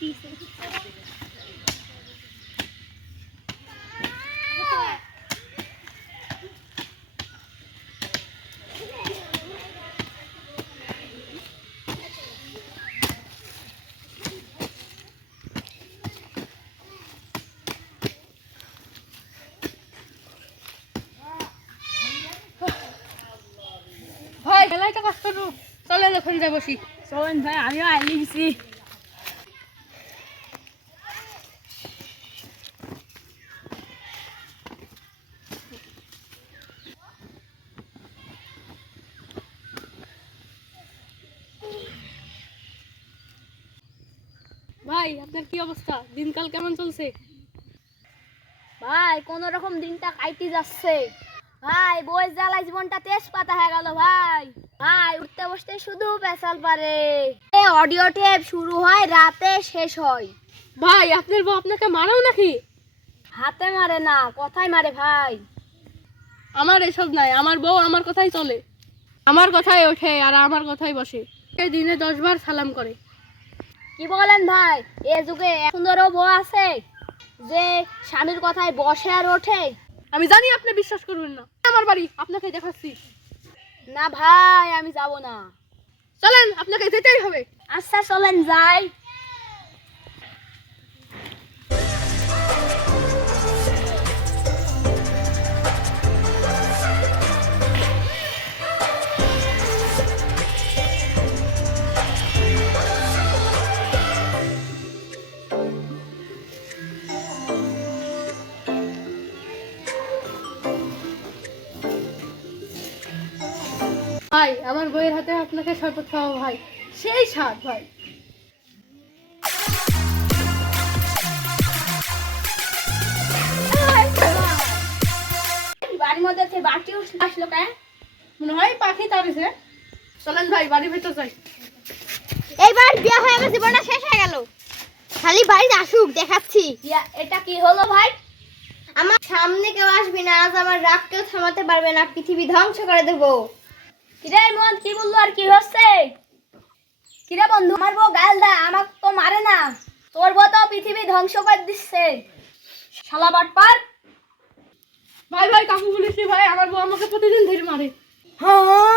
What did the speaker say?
ভাই খেলায় তো কাজ করব চলেন ওখানে যাই বসি। চলেন ভাই আমিও আইলে গেছি। ভাই আপনার কি অবস্থা? দিনকাল কেমন চলছে? ভাই কোন রকম দিনটা কাইতে যাচ্ছে। ভাই বই জ্বালাই জীবনটা তেজ পাতা হয়ে গেল ভাই। ভাই উঠতে বসতে শুধু পেশাল পারে। অডিও টেপ শুরু হয় রাতে শেষ হয়। ভাই আপনার বউ আপনাকে মারাও নাকি? হাতে মারে না কথাই মারে ভাই। আমার এসব নাই আমার বউ আমার কথাই চলে। আমার কথাই ওঠে আর আমার কথাই বসে। দিনে দশ বার সালাম করে। কি বলেন ভাই? এ যুগে সুন্দরও বউ আছে যে স্বামীর কথায় বসে আর ওঠে। আমি জানি আপনি বিশ্বাস করবেন না। আমার বাড়ি আপনাকে দেখাচ্ছি। না ভাই আমি যাব না। চলেন আপনাকে যেতেই হবে। আচ্ছা চলেন যাই। ভাই আমার বইয়ের হাতে আপনাকে শরবত খাওয়া ভাই। সেই স্বাদ ভাই। বাড়ির মধ্যে বাটি আসলো কেন মনে হয় পাখি চলেন ভাই বাড়ির ভেতর যাই। এইবার বিয়ে হয়ে আমার জীবনটা শেষ হয়ে গেল। খালি বাড়িতে আসুক দেখাচ্ছি। এটা কি হলো ভাই? আমার সামনে কেউ আসবি না আজ আমার রাগ কেউ থামাতে পারবে না পৃথিবী ধ্বংস করে দেবো। কিরে মন কি বলল আর কি হচ্ছে কিরে বন্ধু আমার বউ গাল দা আমাক তো মারে না। তোর বউ তো পৃথিবী ধ্বংস করে দিচ্ছে। শালা বাটপার। ভাই ভাই কাকু বলেছি ভাই আমার বউ আমাকে প্রতিদিন ধরে মারে। হ্যাঁ